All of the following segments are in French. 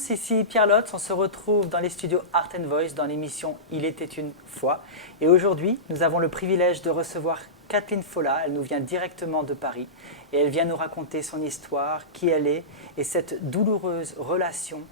tous, ici Pierre Lotz, on se retrouve dans les studios Art and Voice dans l'émission Il était une fois. Et aujourd'hui, nous avons le privilège de recevoir Kathleen Folla, elle nous vient directement de Paris et elle vient nous raconter son histoire, qui elle est et cette douloureuse relation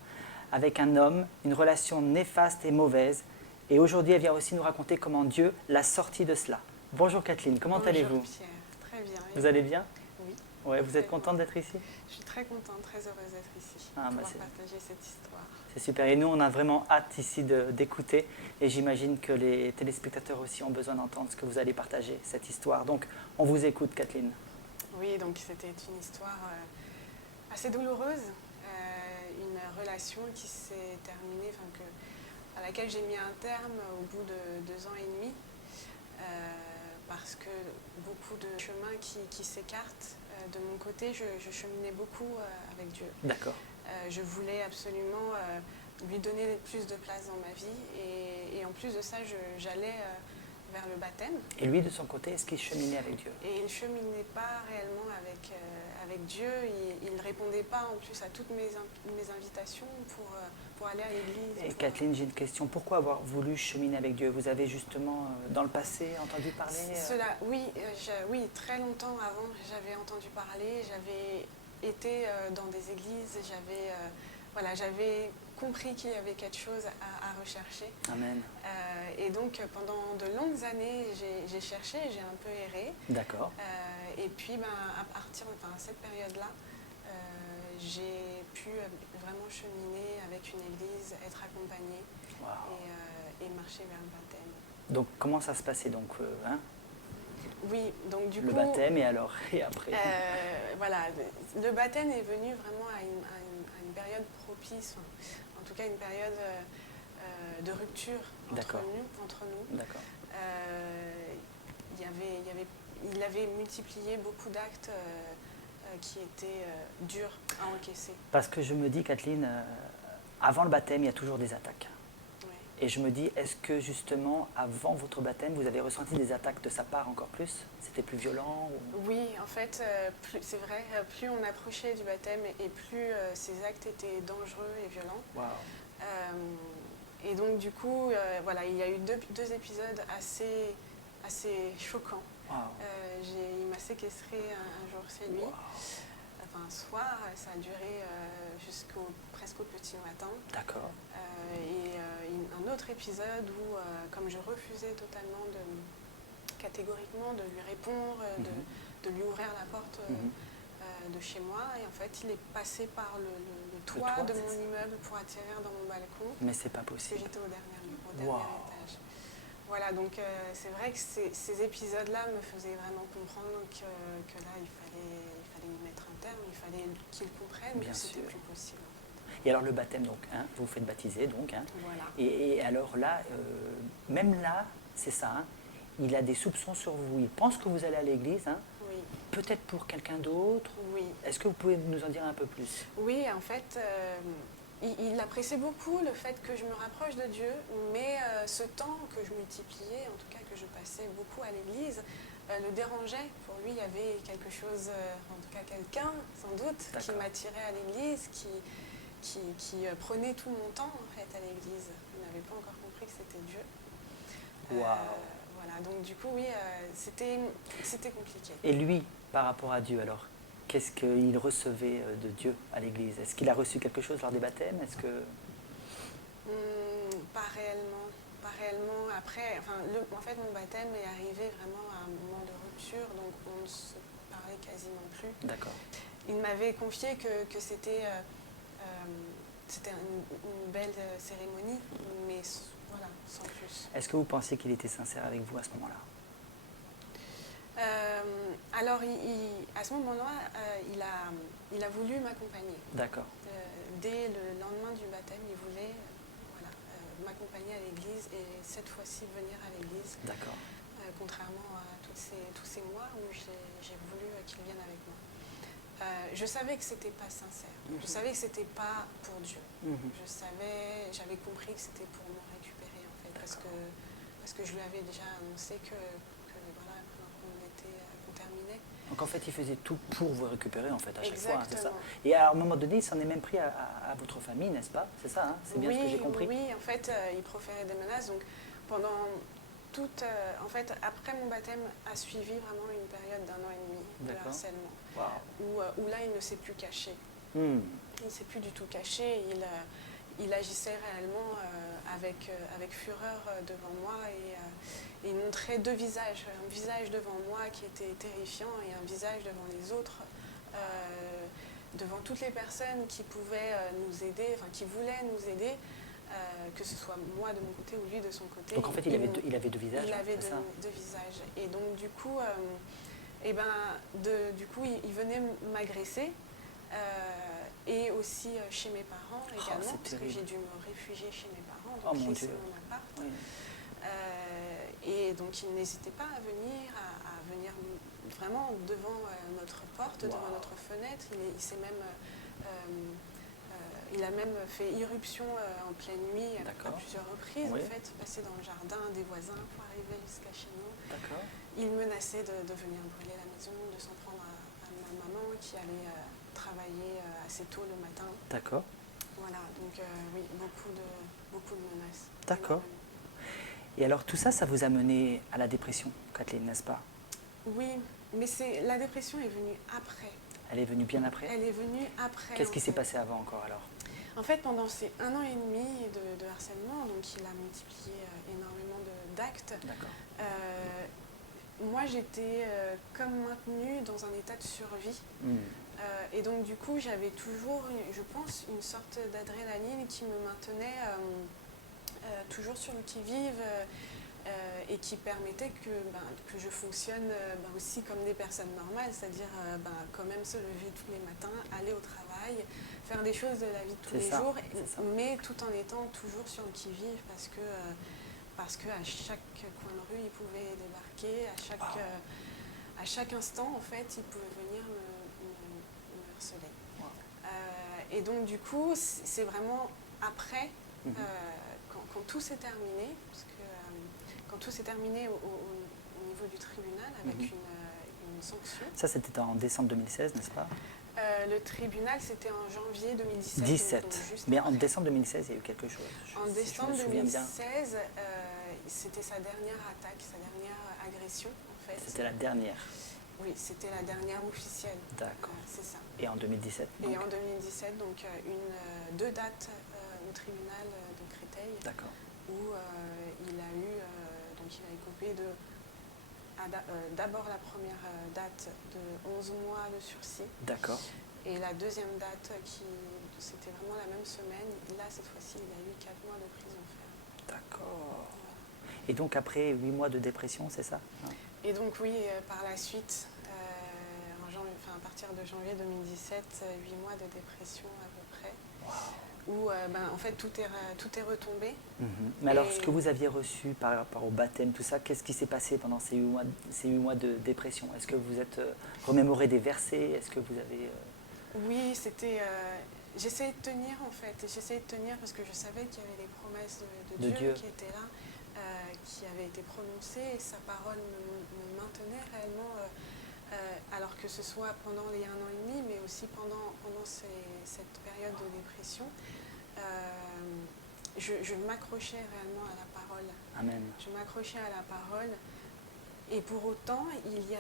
avec un homme, une relation néfaste et mauvaise. Et aujourd'hui, elle vient aussi nous raconter comment Dieu l'a sortie de cela. Bonjour Kathleen, comment allez-vous? Bonjour Pierre, très bien. Vous allez bien? Oui. Ouais, vous êtes contente d'être ici? Je suis très contente, très heureuse d'être ici, Ah, pouvoir partager cette histoire. C'est super. Et nous, on a vraiment hâte ici d'écouter. Et j'imagine que les téléspectateurs aussi ont besoin d'entendre ce que vous allez partager, cette histoire. Donc, on vous écoute, Kathleen. Oui, donc c'était une histoire assez douloureuse. Une relation qui s'est terminée, à laquelle j'ai mis un terme au bout de 2 ans et demi. Parce que beaucoup de chemins qui s'écartent. De mon côté, je cheminais beaucoup avec Dieu. D'accord. Je voulais absolument lui donner plus de place dans ma vie et en plus de ça, j'allais vers le baptême. Et lui, de son côté, est-ce qu'il cheminait avec Dieu? Et il ne cheminait pas réellement avec Dieu. Il ne répondait pas en plus à toutes mes invitations pour aller à l'église. Et Kathleen, j'ai une question. Pourquoi avoir voulu cheminer avec Dieu? Vous avez justement, dans le passé, entendu parler Oui, très longtemps avant, j'avais entendu parler. J'avais été dans des églises. J'avais compris qu'il y avait quelque chose à rechercher. Amen. Et donc, pendant de longues années, j'ai cherché, j'ai un peu erré. D'accord. Et puis, à partir de cette période-là, j'ai pu vraiment cheminer avec une église, être accompagnée et marcher vers le baptême. Donc, comment ça se passait donc Oui, donc du coup... Le baptême et alors? Et après le baptême est venu vraiment à une période propice, en tout cas une période de rupture entre nous. D'accord. Il avait multiplié beaucoup d'actes qui étaient durs à encaisser. Parce que je me dis, Kathleen, avant le baptême, il y a toujours des attaques. Oui. Et je me dis, est-ce que justement, avant votre baptême, vous avez ressenti des attaques de sa part encore plus? C'était plus violent Oui, en fait, c'est vrai, plus on approchait du baptême et plus ces actes étaient dangereux et violents. Wow. Et donc, du coup, il y a eu deux épisodes assez choquants. Wow. Il m'a séquestré un jour chez lui. Wow. Un soir, ça a duré presque au petit matin. D'accord. Un autre épisode où, comme je refusais totalement catégoriquement de lui répondre, de lui ouvrir la porte de chez moi, et en fait, il est passé par le toit de mon immeuble pour atterrir dans mon balcon. Mais c'est pas possible. Parce que j'étais au dernier étage. Voilà, donc c'est vrai que ces épisodes-là me faisaient vraiment comprendre que là, il fallait y mettre un terme, il fallait qu'il comprenne que c'était plus possible. En fait. Et alors le baptême, donc, vous vous faites baptiser, donc. Voilà. Et alors là, même là, c'est ça, il a des soupçons sur vous. Il pense que vous allez à l'église, Oui. Peut-être pour quelqu'un d'autre. Oui. Est-ce que vous pouvez nous en dire un peu plus? Oui, en fait, il appréciait beaucoup le fait que je me rapproche de Dieu, mais ce temps que je multipliais, en tout cas que je passais beaucoup à l'église, le dérangeait. Pour lui, il y avait quelque chose, en tout cas quelqu'un, sans doute, qui m'attirait à l'église, qui prenait tout mon temps en fait à l'église. Il n'avait pas encore compris que c'était Dieu. Wow. Voilà, donc du coup, oui, c'était compliqué. Et lui, par rapport à Dieu, alors, qu'est-ce qu'il recevait de Dieu à l'église? Est-ce qu'il a reçu quelque chose lors des baptêmes? Est-ce que... Pas réellement. Pas réellement. Après, en fait, mon baptême est arrivé vraiment à un moment de rupture, donc on ne se parlait quasiment plus. D'accord. Il m'avait confié que c'était une belle cérémonie, mais voilà, sans plus. Est-ce que vous pensiez qu'il était sincère avec vous à ce moment-là? Alors, à ce moment-là, il a voulu m'accompagner. D'accord. Dès le lendemain du baptême, il voulait m'accompagner à l'église et cette fois-ci venir à l'église. D'accord. Contrairement à tous ces mois où j'ai voulu qu'il vienne avec moi. Je savais que c'était pas sincère. Je savais que c'était pas pour Dieu. J'avais compris que c'était pour me récupérer en fait, parce que je lui avais déjà annoncé qu'on terminait. Donc en fait, il faisait tout pour vous récupérer en fait à chaque fois, hein, c'est ça. Exactement. Et à un moment donné, il s'en est même pris à votre famille, n'est-ce pas? C'est ça, hein, c'est bien ce que j'ai compris. Oui, en fait, il proférait des menaces. Donc, pendant en fait, après mon baptême, a suivi vraiment une période d'1 an et demi de D'accord. harcèlement, Waouh. où là, il ne s'est plus caché. Hmm. Il ne s'est plus du tout caché. Il agissait réellement avec fureur devant moi et il montrait deux visages. Un visage devant moi qui était terrifiant et un visage devant les autres, devant toutes les personnes qui pouvaient nous aider, enfin qui voulaient nous aider. Que ce soit moi de mon côté ou lui de son côté. Donc en fait, il avait deux visages. Il avait c'est ça deux visages. Et donc du coup, il venait m'agresser. Et aussi chez mes parents également, parce que j'ai dû me réfugier chez mes parents, donc mon laisser Dieu. mon appart. Oui. Et donc il n'hésitait pas à venir vraiment devant notre porte, devant notre fenêtre. Il a même fait irruption en pleine nuit à plusieurs reprises, oui. en fait, passer dans le jardin des voisins pour arriver jusqu'à chez nous. D'accord. Il menaçait de venir brûler la maison, de s'en prendre à ma maman qui allait travailler assez tôt le matin. D'accord. Voilà, donc oui, beaucoup de menaces. D'accord. Et alors tout ça, ça vous a mené à la dépression, Kathleen, n'est-ce pas? Oui, mais la dépression est venue après. Elle est venue bien après? Elle est venue après. Qu'est-ce qui s'est passé avant encore alors? En fait, pendant ces 1 an et demi de harcèlement, donc il a multiplié énormément d'actes. D'accord. Moi, j'étais comme maintenue dans un état de survie. Et donc, du coup, j'avais toujours, je pense, une sorte d'adrénaline qui me maintenait toujours sur le qui-vive et qui permettait que je fonctionne aussi comme des personnes normales, c'est-à-dire quand même se lever tous les matins, aller au travail, faire des choses de la vie de tous les jours, mais tout en étant toujours sur le qui-vive parce que à chaque coin de rue, il pouvait débarquer, à chaque instant, en fait, il pouvait venir me harceler. Et donc, du coup, c'est vraiment après, quand tout s'est terminé, parce que quand tout s'est terminé au niveau du tribunal avec une sanction. Ça, c'était en décembre 2016, n'est-ce pas? Le tribunal, c'était en janvier 2017. 17. Donc Mais en décembre 2016, il y a eu quelque chose. En décembre 2016, c'était sa dernière attaque, sa dernière agression, en fait. C'était la dernière? Oui, c'était la dernière officielle. D'accord. C'est ça. Et en 2017 donc. Et en 2017, donc deux dates au tribunal de Créteil. D'accord. Où il a eu, il a écopé d'abord la première date de 11 mois de sursis. D'accord. Et la deuxième date, c'était vraiment la même semaine. Là, cette fois-ci, il a eu 4 mois de prison ferme. D'accord. Voilà. Et donc après 8 mois de dépression, c'est ça? Et donc oui, par la suite, à partir de janvier 2017, 8 mois de dépression à peu près. Wow. Où en fait tout est retombé. Mais alors, ce que vous aviez reçu par rapport au baptême, tout ça, qu'est-ce qui s'est passé pendant ces 8 mois de dépression? Est-ce que vous êtes remémoré des versets? Est-ce que vous avez... Oui, c'était... j'essayais de tenir en fait, j'essayais de tenir parce que je savais qu'il y avait les promesses de Dieu qui étaient là, qui avaient été prononcées et sa parole me maintenait réellement, alors que ce soit pendant les 1 an et demi, mais aussi pendant cette période de dépression. Je m'accrochais réellement à la parole. Amen. Je m'accrochais à la parole. Et pour autant, il y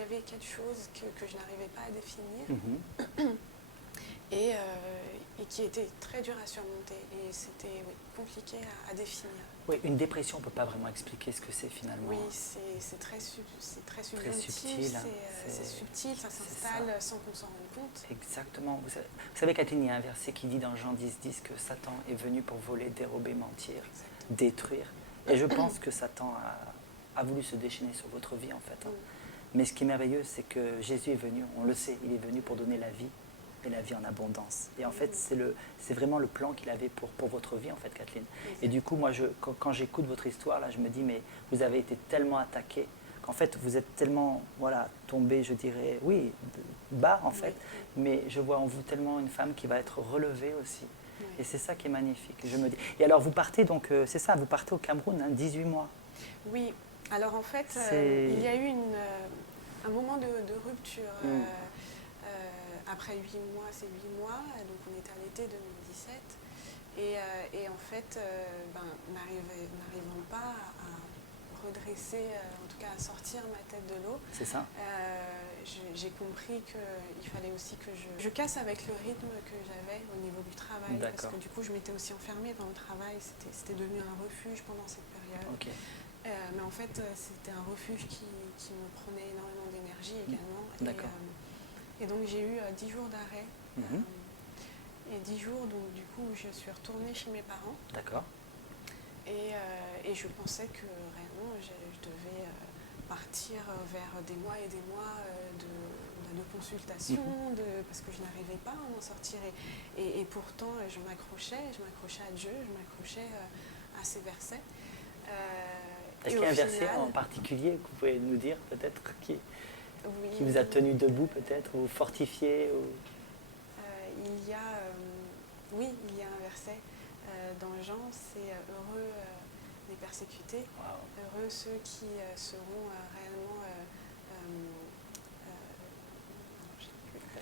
avait quelque chose que je n'arrivais pas à définir et qui était très dur à surmonter. Et c'était compliqué à définir. Oui, une dépression, on ne peut pas vraiment expliquer ce que c'est finalement. Oui, c'est très subtil, très subtil, c'est subtil, ça s'installe sans qu'on s'en rende compte. Exactement. Vous savez, Kathleen, il y a un verset qui dit dans Jean 10 que Satan est venu pour voler, dérober, mentir, détruire. Et je pense que Satan a voulu se déchaîner sur votre vie en fait. Mais ce qui est merveilleux, c'est que Jésus est venu, on le sait, il est venu pour donner la vie et la vie en abondance. Et en fait, c'est vraiment le plan qu'il avait pour votre vie en fait, Kathleen. Et du coup, moi, quand j'écoute votre histoire, là, je me dis, mais vous avez été tellement attaqué qu'en fait, vous êtes tellement, tombé, je dirais, oui, bas en fait, mais je vois en vous tellement une femme qui va être relevée aussi. Et c'est ça qui est magnifique, je me dis. Et alors, vous partez donc, c'est ça, vous partez au Cameroun, 18 mois. Oui, alors en fait, il y a eu un moment de rupture. Après 8 mois, c'est 8 mois, donc on était à l'été 2017. Et en fait, n'arrivant pas à redresser, en tout cas à sortir ma tête de l'eau, c'est ça. J'ai compris qu'il fallait aussi que je casse avec le rythme que j'avais au niveau du travail. Parce que du coup, je m'étais aussi enfermée dans le travail. C'était devenu un refuge pendant cette période. Okay. Mais en fait, c'était un refuge qui me prenait énormément d'énergie également. D'accord. Et donc, j'ai eu 10 jours d'arrêt. Mm-hmm. Et 10 jours, donc du coup, je suis retournée chez mes parents. D'accord. Et je pensais que réellement, je devais partir vers des mois et des mois de consultation, parce que je n'arrivais pas à m'en sortir. Et pourtant, je m'accrochais à Dieu, je m'accrochais à ces versets. Est-ce qu'il y a un verset en particulier que vous pouvez nous dire peut-être qui vous a tenu debout peut-être, ou fortifié il y a un verset dans Jean, c'est heureux les persécutés, heureux ceux qui seront réellement...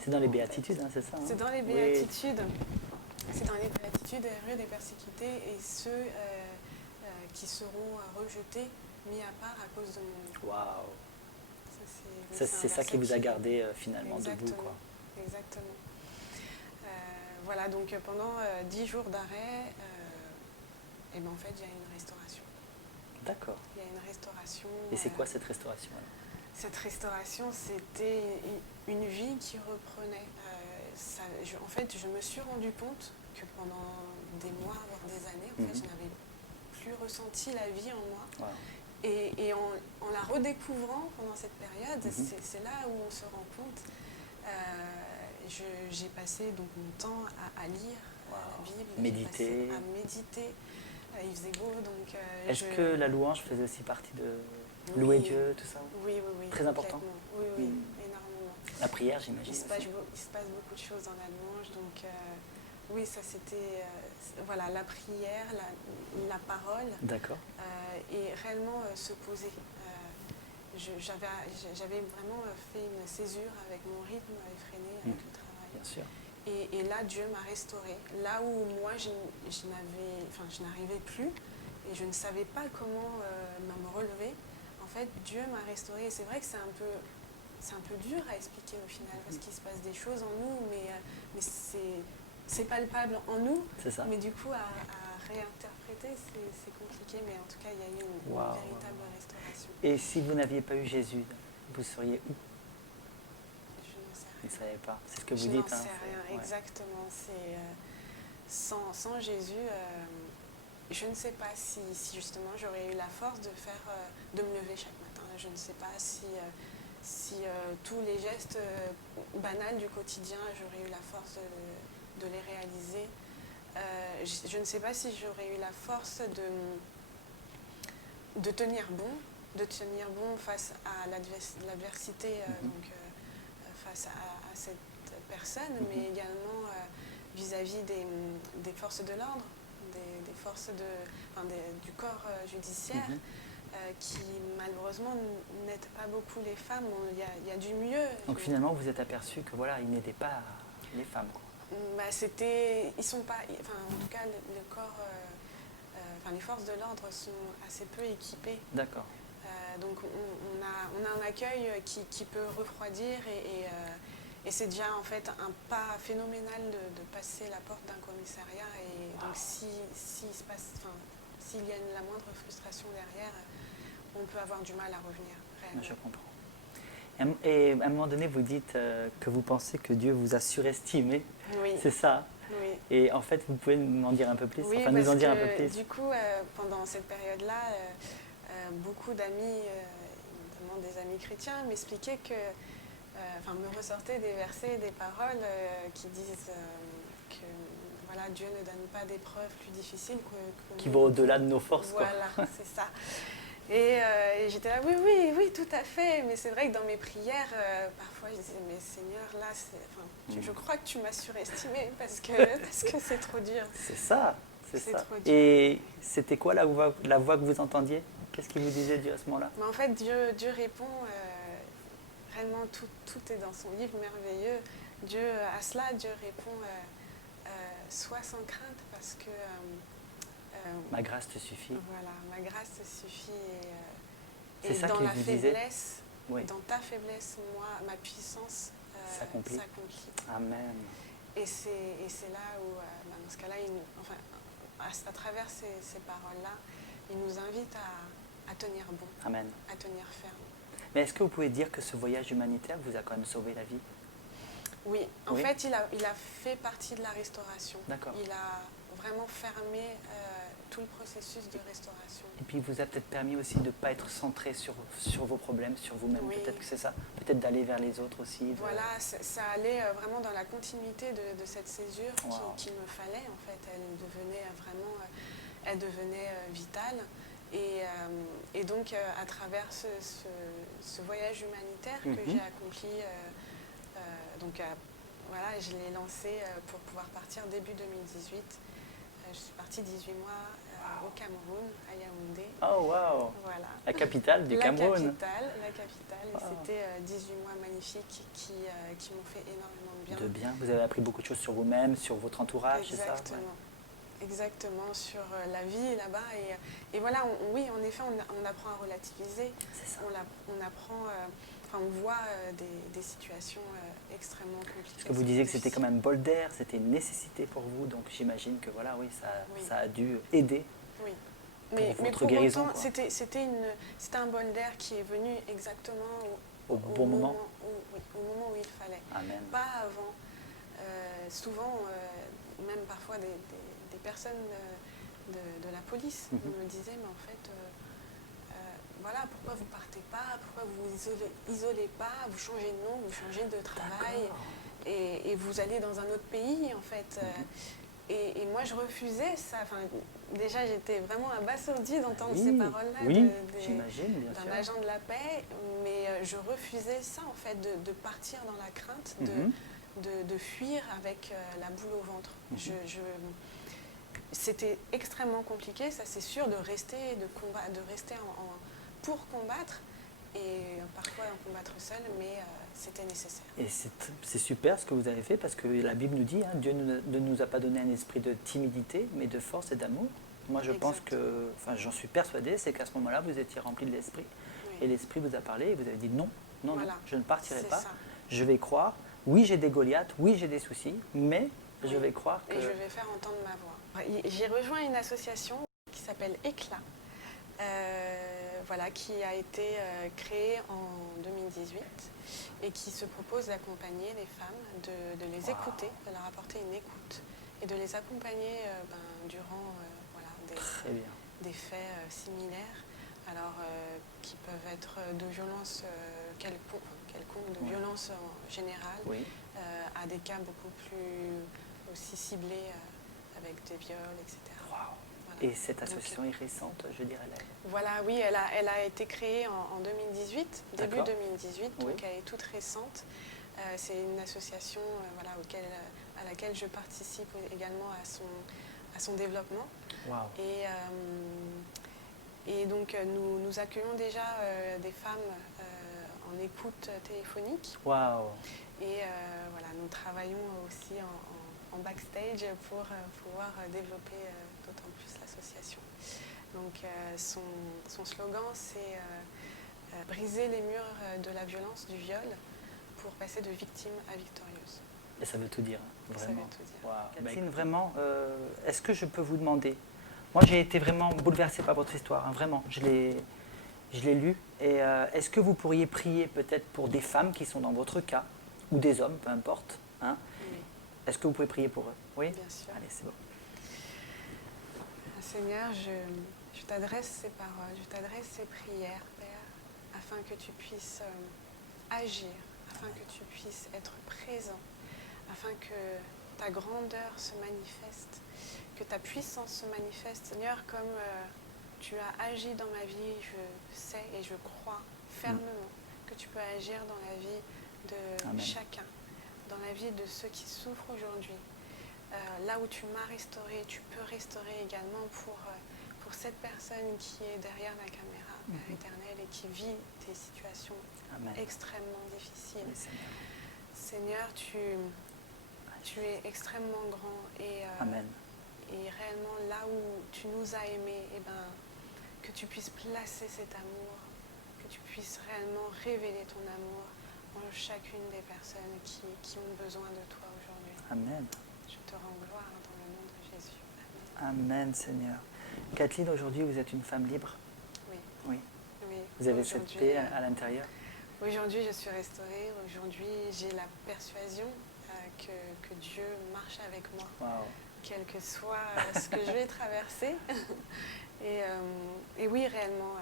c'est dans les béatitudes, hein, c'est ça, hein? C'est dans les béatitudes. Oui. C'est dans les béatitudes, heureux les persécutés et ceux qui seront rejetés, mis à part à cause de mon nom. Waouh! C'est ça qui vous a gardé finalement debout, quoi. Exactement. Voilà, donc pendant 10 jours d'arrêt, et ben en fait, il y a une restauration. D'accord. Il y a une restauration. Et c'est quoi cette restauration alors? Cette restauration, c'était une vie qui reprenait. En fait, je me suis rendu compte que pendant des mois, voire des années, en fait, je n'avais plus ressenti la vie en moi. Wow. Et en la redécouvrant pendant cette période, c'est là où on se rend compte. J'ai passé donc mon temps à lire la Bible, méditer. À méditer. Il faisait beau, donc... Est-ce que la louange faisait aussi partie de louer Dieu, tout ça? Oui. Très important. Oui, énormément. La prière, j'imagine. Il se passe beaucoup de choses dans la louange, donc oui, ça c'était... voilà, la prière, la parole. D'accord. Et réellement se poser. J'avais vraiment fait une césure avec mon rythme effréné, avec le travail. Bien sûr. Et là, Dieu m'a restaurée. Là où moi, je n'arrivais plus et je ne savais pas comment me relever, en fait, Dieu m'a restaurée. Et c'est vrai que c'est un peu dur à expliquer au final, parce qu'il se passe des choses en nous, mais c'est palpable en nous. C'est ça. Mais du coup, à réinterpréter, c'est compliqué, mais en tout cas, il y a eu une véritable restauration. Et si vous n'aviez pas eu Jésus, vous seriez où? Je n'en sais rien. Vous ne savez pas, c'est ce que vous dites. Je n'en sais rien, exactement. Sans Jésus, je ne sais pas si justement j'aurais eu la force de me lever chaque matin. Je ne sais pas si tous les gestes banals du quotidien, j'aurais eu la force de les réaliser. Je ne sais pas si j'aurais eu la force de tenir bon face à l'adversité, donc face à cette personne, mais également vis-à-vis des forces de l'ordre, des forces du corps judiciaire, qui malheureusement n'aident pas beaucoup les femmes. Il y a du mieux. Donc finalement, vous êtes aperçu que voilà, ils n'aidaient pas les femmes, quoi. Ils sont pas, en tout cas, le corps, les forces de l'ordre sont assez peu équipées. D'accord. Donc on a un accueil qui peut refroidir et c'est déjà en fait un pas phénoménal de passer la porte d'un commissariat. Et donc s'il y a la moindre frustration derrière, on peut avoir du mal à revenir réellement. Je comprends. Et à un moment donné, vous dites que vous pensez que Dieu vous a surestimé. Oui. C'est ça. Oui. Et en fait, vous pouvez m'en dire un peu plus, oui, enfin nous en dire un peu plus. Du coup, pendant cette période-là, beaucoup d'amis, notamment des amis chrétiens, m'expliquaient me ressortaient des versets, des paroles qui disent que voilà, Dieu ne donne pas d'épreuves plus difficiles qui vont au-delà de nos forces. Voilà, c'est ça. Et j'étais là, oui, tout à fait. Mais c'est vrai que dans mes prières, parfois je disais, mais Seigneur, là, je crois que tu m'as surestimé parce que c'est trop dur. C'est ça, c'est ça. Trop dur. Et c'était quoi la voix que vous entendiez? Qu'est-ce qu'il vous disait Dieu à ce moment-là? En fait, Dieu répond, Réellement, tout est dans son livre merveilleux. Dieu, à cela, Dieu répond sois sans crainte parce que Ma grâce te suffit. voilà, ma grâce te suffit C'est et ça dans qu'il la vous disait. faiblesse, Oui. dans ta faiblesse, moi, ma puissance S'accomplit. Amen. Et c'est là où, dans ce cas-là, à travers ces paroles-là, il nous invite à tenir bon, Amen. à tenir ferme. Mais est-ce que vous pouvez dire que ce voyage humanitaire vous a quand même sauvé la vie? Oui, en Oui. fait, il a fait partie de la restauration. D'accord. Il a vraiment fermé tout le processus de restauration. Et puis il vous a peut-être permis aussi de ne pas être centré sur vos problèmes, sur vous-même. Oui. Peut-être que c'est ça. Peut-être d'aller vers les autres aussi. Voilà, ça allait vraiment dans la continuité de cette césure qu'il me fallait. En fait, elle devenait vitale. Et donc, à travers ce voyage humanitaire que j'ai accompli, voilà, je l'ai lancé pour pouvoir partir début 2018. Je suis partie 18 mois au Cameroun, à Yaoundé. Oh, wow! Voilà. La capitale du Cameroun. La capitale. Wow. Et c'était 18 mois magnifiques qui m'ont fait énormément de bien. De bien. Vous avez appris beaucoup de choses sur vous-même, sur votre entourage, c'est ça? Exactement. Exactement, sur la vie là-bas. Et voilà, oui, en effet, on apprend à relativiser. C'est ça. On apprend... on voit des situations extrêmement compliquées. Parce que vous disiez que c'était quand même bol d'air, c'était une nécessité pour vous, donc j'imagine que voilà, oui, ça a dû aider pour votre guérison. Autant, c'était un bol d'air qui est venu exactement au bon moment. Au moment où il fallait. Amen. Pas avant. Souvent, même parfois des personnes de la police me disaient, mais en fait... voilà, pourquoi vous partez pas, pourquoi vous isolez pas, vous changez de nom, vous changez de travail et vous allez dans un autre pays en fait. Et moi je refusais ça. Enfin, déjà j'étais vraiment abasourdie d'entendre ces paroles-là d'un agent de la paix, mais je refusais ça en fait, de partir dans la crainte, de fuir avec la boule au ventre. C'était extrêmement compliqué, ça c'est sûr, de rester pour combattre et parfois en combattre seul, mais c'était nécessaire. Et c'est super ce que vous avez fait parce que la Bible nous dit, Dieu ne nous a pas donné un esprit de timidité, mais de force et d'amour. Moi je pense que, j'en suis persuadée, c'est qu'à ce moment-là vous étiez rempli de l'esprit et l'esprit vous a parlé et vous avez dit non, je ne partirai pas, je vais croire. Oui, j'ai des Goliaths, oui, j'ai des soucis, mais je vais croire que... Et je vais faire entendre ma voix. J'ai rejoint une association qui s'appelle Éclat. Voilà, qui a été créée en 2018 et qui se propose d'accompagner les femmes, de les écouter, de leur apporter une écoute et de les accompagner durant des faits similaires, alors qui peuvent être de violences quelconques, de violences en général, à des cas beaucoup plus aussi ciblés avec des viols, etc. Et cette association est récente, je dirais. Voilà, oui, elle a été créée en 2018, début 2018, donc elle est toute récente. C'est une association à laquelle je participe également à son développement. Wow. Et donc nous accueillons déjà des femmes en écoute téléphonique. Wow. Et nous travaillons aussi en backstage pour pouvoir développer d'autant plus l'association. Donc son slogan, c'est briser les murs de la violence, du viol, pour passer de victime à victorieuse. Et ça veut tout dire, vraiment. Ça veut tout dire. Wow. Catherine, vraiment, est-ce que je peux vous demander, moi j'ai été vraiment bouleversée par votre histoire, vraiment, je l'ai lu, et est-ce que vous pourriez prier peut-être pour des femmes qui sont dans votre cas, ou des hommes, peu importe, oui. Est-ce que vous pouvez prier pour eux? Oui. Bien sûr. Allez, c'est bon. Seigneur, je t'adresse ces paroles, je t'adresse ces prières, Père, afin que tu puisses agir, afin que tu puisses être présent, afin que ta grandeur se manifeste, que ta puissance se manifeste. Seigneur, comme tu as agi dans ma vie, je sais et je crois fermement que tu peux agir dans la vie de chacun, dans la vie de ceux qui souffrent aujourd'hui. Là où tu m'as restauré, tu peux restaurer également pour pour cette personne qui est derrière la caméra, Père éternel, et qui vit des situations Amen. extrêmement difficiles. Oui, Seigneur. Seigneur, tu es extrêmement grand Amen. et réellement là où tu nous as aimés, que tu puisses placer cet amour, que tu puisses réellement révéler ton amour en chacune des personnes qui ont besoin de toi aujourd'hui. Amen. Je te rends gloire dans le nom de Jésus. Amen, Seigneur. Kathleen, aujourd'hui, vous êtes une femme libre. Oui. Oui. Oui. Vous avez cette paix à l'intérieur. Aujourd'hui, je suis restaurée. Aujourd'hui, j'ai la persuasion que Dieu marche avec moi, Wow. quel que soit ce que je vais traverser. Et oui, réellement,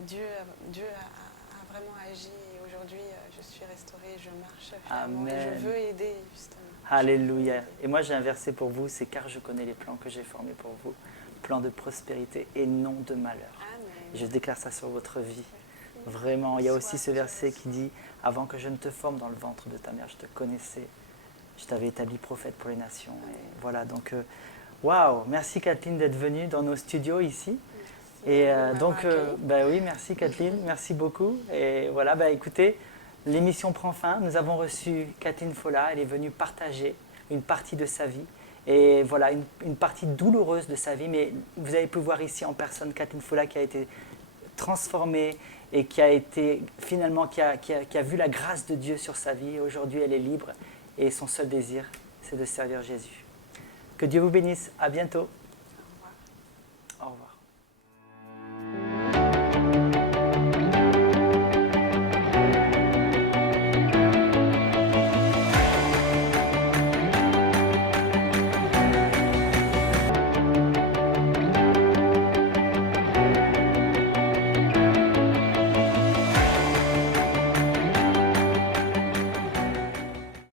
Dieu a vraiment agi. Et aujourd'hui, je suis restaurée, je marche fermement et je veux aider, justement. Alléluia. Et moi, j'ai un verset pour vous, c'est car je connais les plans que j'ai formés pour vous, plans de prospérité et non de malheur. Amen. Et je déclare ça sur votre vie. Vraiment, il y a aussi ce verset qui dit « Avant que je ne te forme dans le ventre de ta mère, je te connaissais. Je t'avais établi prophète pour les nations. » Et voilà, donc, waouh, merci Kathleen d'être venue dans nos studios ici. Merci Et donc, oui, merci Kathleen, merci beaucoup. Et voilà, écoutez, l'émission prend fin. Nous avons reçu Kathleen Folla. Elle est venue partager une partie de sa vie. Et voilà, une partie douloureuse de sa vie. Mais vous avez pu voir ici en personne Kathleen Folla qui a été transformée et qui a été finalement, qui a vu la grâce de Dieu sur sa vie. Aujourd'hui, elle est libre et son seul désir, c'est de servir Jésus. Que Dieu vous bénisse. À bientôt. Au revoir. Au revoir.